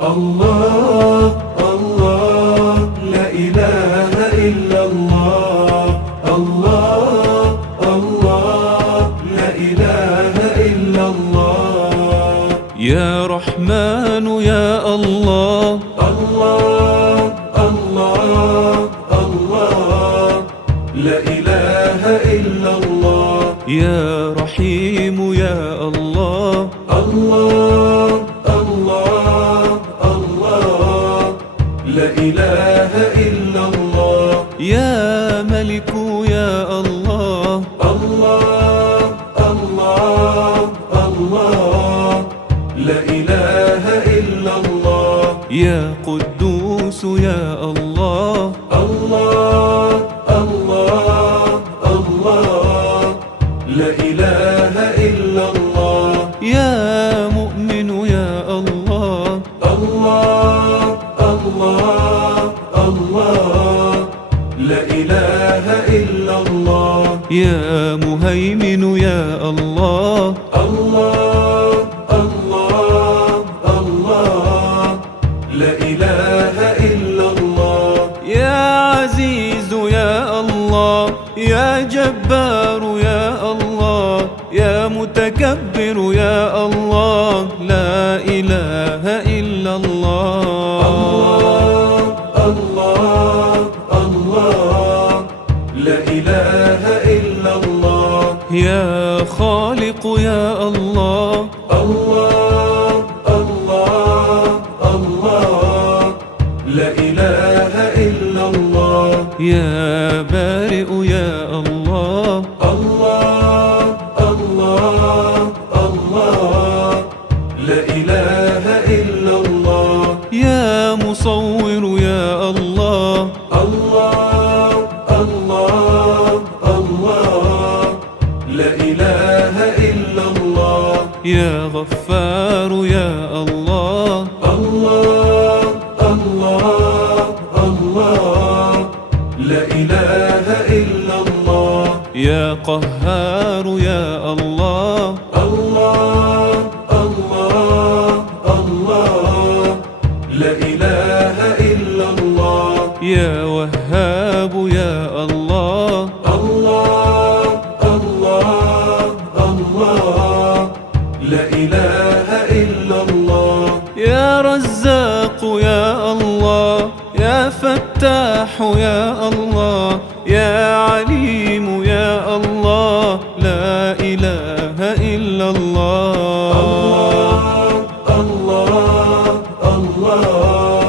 الله الله لا إله إلا الله. الله الله لا إله إلا الله. يا رحمن يا الله. الله الله الله لا إله إلا الله. يا رحيم يا الله. الله الله الله لا إله إلا الله. يا ملك يا الله. الله الله الله لا إله إلا الله. يا قدوس يا الله. الله الله الله لا إله إلا الله. يا مؤمن يا الله. الله الله الله لا إله إلا الله. يا مهيمن يا الله. الله الله الله لا إله إلا الله. يا عزيز يا الله. يا جبار يا الله. يا متكبر يا الله. لا إله إلا الله. الله الله لا إله إلا الله. يا خالق يا الله. الله الله الله لا إله إلا الله. يا بارئ يا الله. الله الله الله لا إله إلا الله. يا مصور يا الله. الله الله الله لا إله إلا الله. يا غفار يا الله. الله الله الله لا إله إلا الله. يا قهار يا الله. الله الله الله لا إله إلا الله. يا وهاب يا الله. الله الله الله لا إله إلا الله. يا رزاق يا الله. يا فتاح يا الله. يا عليم يا الله. لا إله إلا الله. الله الله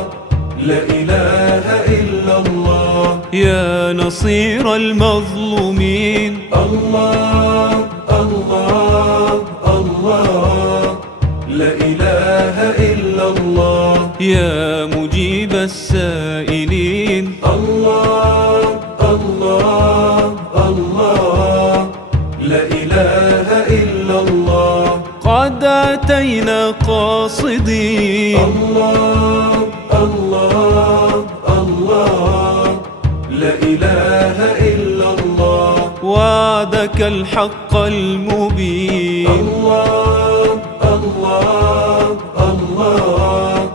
لا إله إلا الله. يا نصير المظلومين. الله الله الله لا إله إلا الله. يا مجيب السائلين. الله الله الله لا إله إلا الله. قد أتينا قاصدين. الله الله الله لا إله إلا الله. وعدك الحق المبين. الله الله الله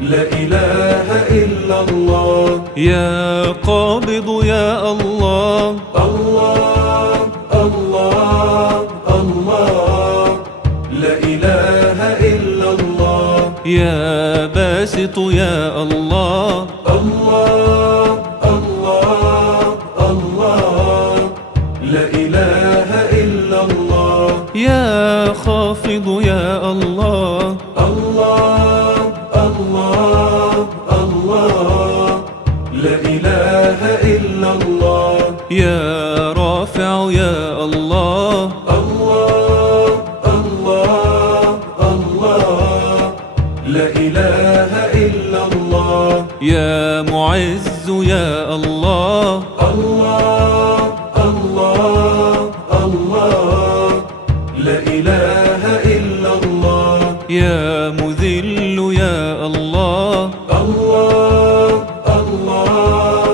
لا إله إلا الله. يا قابض يا الله. الله الله الله لا إله إلا الله. يا باسط يا الله. الله الله الله لا إله إلا الله. يا خافض يا الله. الله الله الله لا إله إلا الله. يا رافع يا الله. الله الله الله لا إله إلا الله. يا معز يا الله. الله الله الله لا إله إلا الله. يا مذل يا الله. الله الله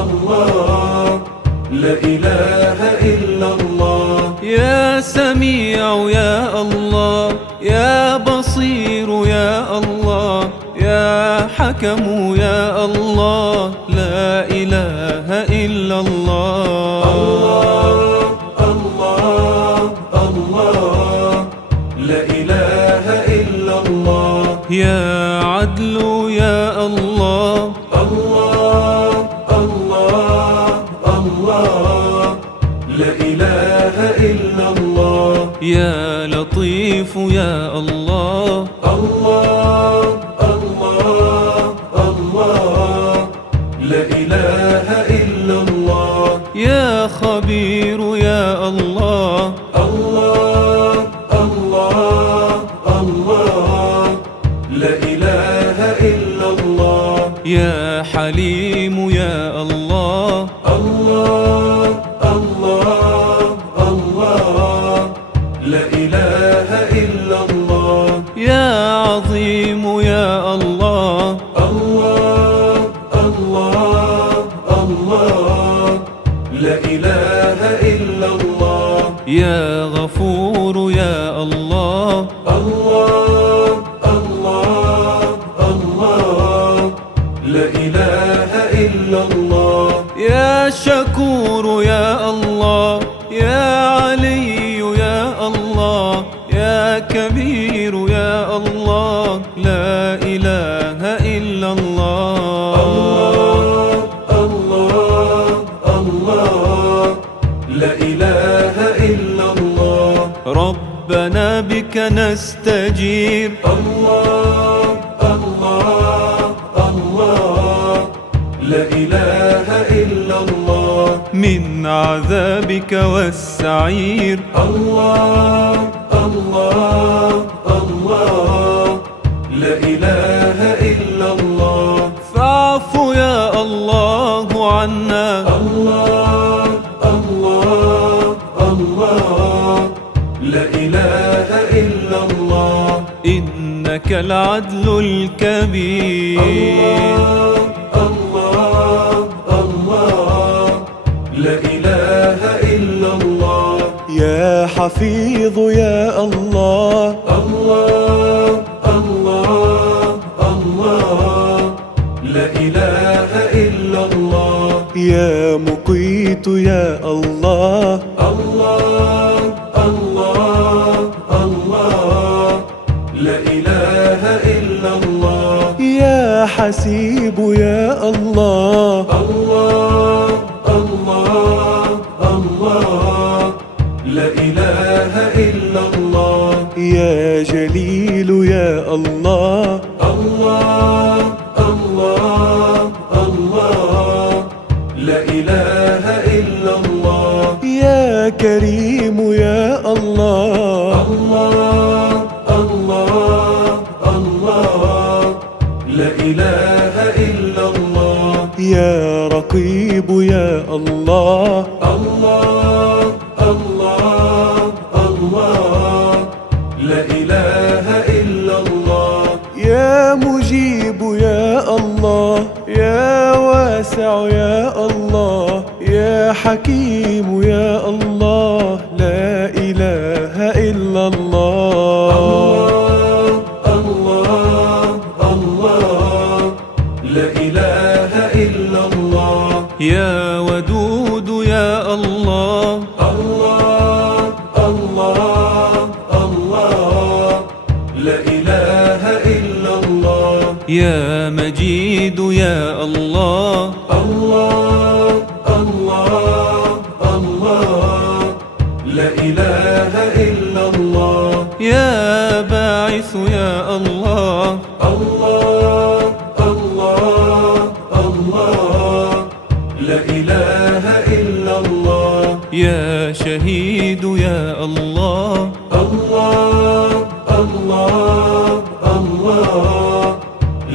الله لا إله إلا الله. يا سميع يا الله. يا بصير يا الله. يا يا حكم يا الله، لا إله إلا الله. الله الله لا إله إلا الله. يا عدل يا الله. الله الله لا إله إلا الله. يا لطيف يا الله. الله لا إله إلا الله. يا خبير يا الله. الله لا إله إلا الله. يا حليم يا الله. الله لا إله إلا الله. يا عظيم يا الله. الله لا إله إلا الله. يا غفور يا الله. الله لا إله إلا الله. يا شكور يا الله. يا علي يا الله. يا كبير يا الله، لا إله إلا الله. الله لا إله إلا الله. ربنا بك نستجير. الله لا إله إلا الله. من عذابك والسعير. الله لا إله إلا الله. فاعف يا الله عنا. الله لا إله إلا الله. إنك العدل الكبير. الله لا إله إلا الله. يا حفيظ يا الله. الله لا إله إلا الله. يا مقيت يا الله. الله لا إله إلا الله. يا حسيب يا الله. الله لا إله إلا الله. يا جليل يا الله. الله لا إله إلا الله. يا كريم يا الله. الله لا إله إلا الله. يا رقيب يا الله. الله لا إله إلا الله. يا مجيب يا الله. يا واسع يا الله. يا حكيم يا الله، لا إله إلا الله. الله لا إله إلا الله. يا ودود يا الله. الله لا إله إلا الله. يا مجيد يا الله. الله لا إله إلا الله. يا باعث يا الله. الله لا إله إلا الله. يا شهيد يا الله. الله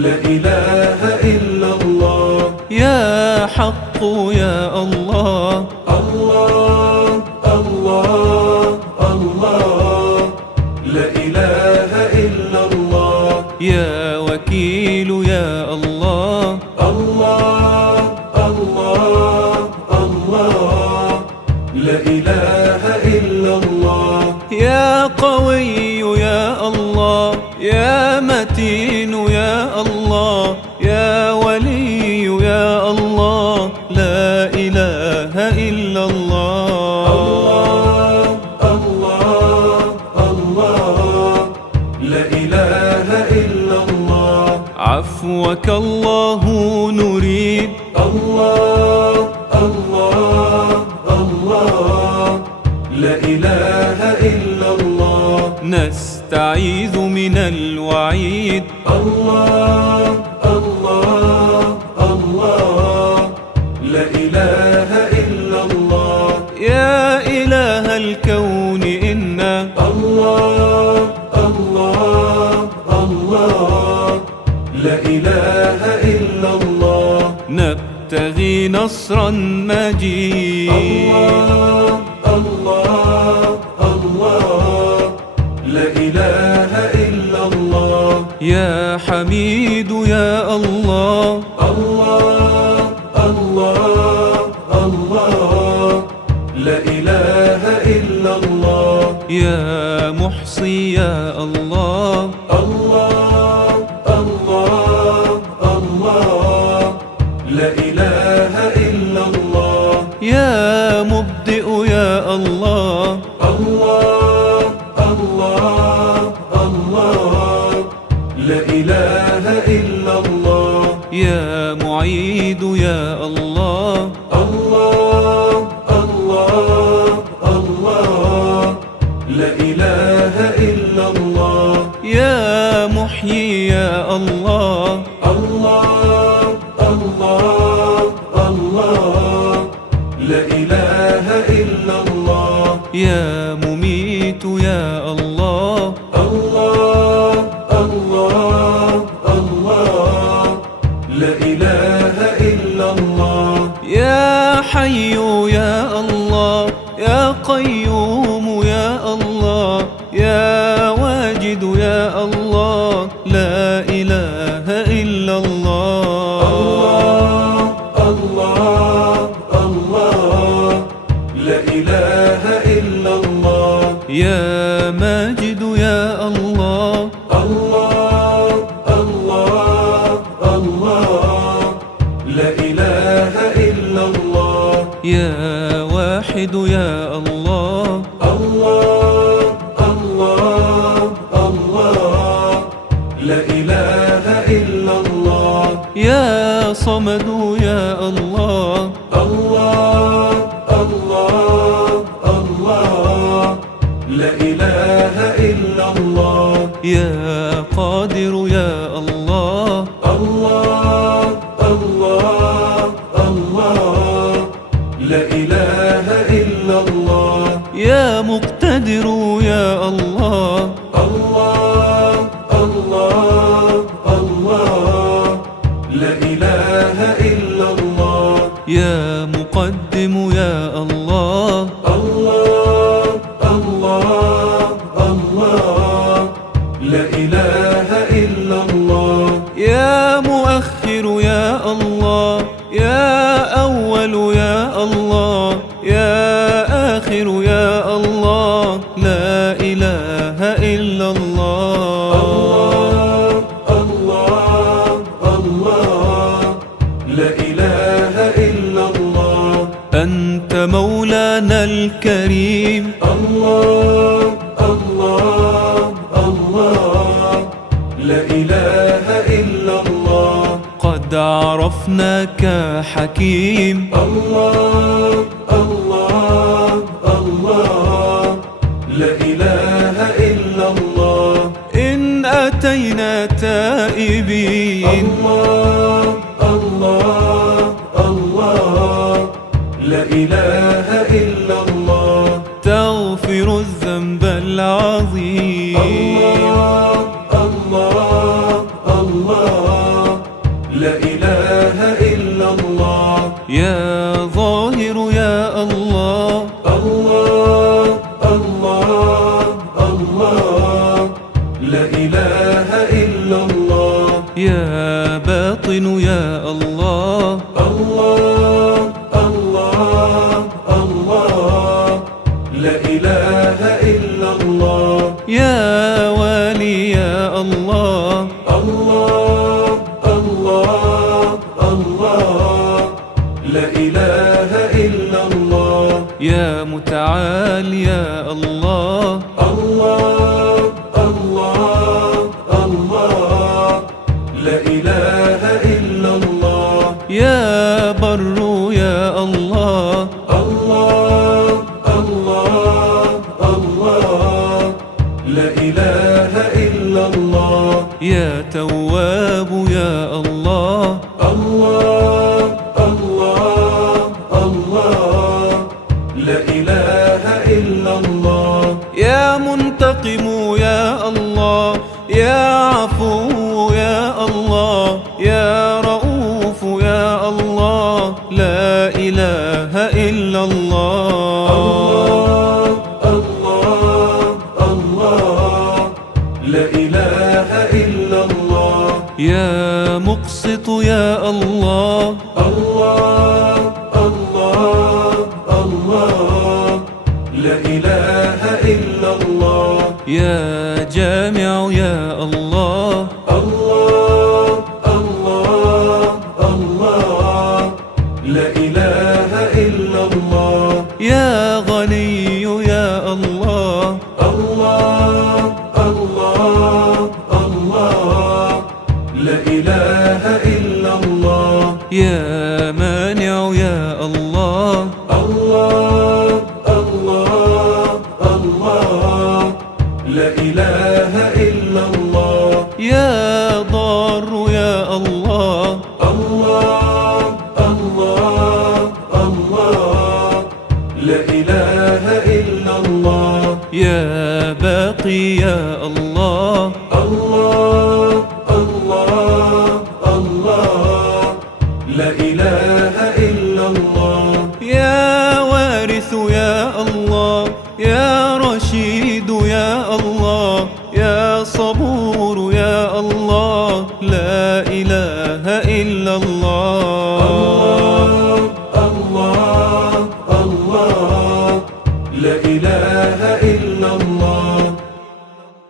لا إله إلا الله. يا حق يا الله. الله لا إله إلا الله. يا وكيل يا الله. الله لا إله إلا الله. يا قوي يا الله. يا متين يا الله. عفوك الله نريد. الله الله الله لا إله إلا الله. نستعيذ من الوعيد. الله الله الله لا إله إلا الله. يا إله الكون إنا الله الله الله لا إله إلا الله. نبتغي نصرا مجيد. الله الله الله لا إله إلا الله. يا حميد يا الله. الله الله الله لا إله إلا الله. يا محصي يا الله. الله الله الله لا إله إلا الله. يا مبدئ يا الله. الله الله الله لا إله إلا الله. يا معيد يا الله. الله الله الله لا إله إلا الله. يا محيي يا الله. الله الله الله لا إله إلا الله. يا مميت يا الله. الله الله الله لا إله إلا الله. يا حي يا الله. يا قيوم يا الله. يا واجد يا الله. لا إله إلا الله. الله الله الله لا إله إلا الله. يا ماجد يا الله. الله الله الله لا إله إلا الله. يا واحد يا الله. الله الله الله لا إله إلا الله. يا صمد يا الله. الله الله الله لا إله إلا الله. يا قادر يا الله. الله الله الله لا إله إلا الله. يا مقتدر يا الله. الله الله الله لا إله إلا الله. يا مقدم يا الله. الله الله الله لا إله إلا الله. يا مؤخر يا الله. يا أول يا الله. يا آخر يا الله. لا إله إلا الله. الله الله الله لا إله إلا الله. أنت مولانا الكريم. الله الله الله لا إله إلا الله. قد عرفناك حكيم. الله الله الله لا إله إلا الله. إن أتينا تائبين. الله الله الله لا إله إلا الله. تغفر الذنب العظيم. الله الله الله لا إله إلا الله. يا ظاهر يا الله. الله الله الله لا إله إلا الله. يا باطن يا الله. الله الله الله لا إله إلا الله. يا والي يا الله. الله الله الله لا إله إلا الله. يا متعال يا الله. الله الله الله لا إله إلا الله يا بر يا الله الله الله الله لا إله إلا الله يا تواب يا الله الله الله الله لا إله إلا الله يا منتقم يا الله يا عفو يا الله يا رؤوف يا الله لا إله إلا الله الله الله لا إله إلا الله يا مقسط يا الله الله الله الله لا إله إلا الله يا جامع يا الله الله الله الله لا إله إلا الله يا غني يا الله الله الله الله لا إله إلا الله يا مانع يا الله الله الله الله لا إله إلا الله يا ضار يا الله الله الله الله لا إله إلا الله يا باقي يا الله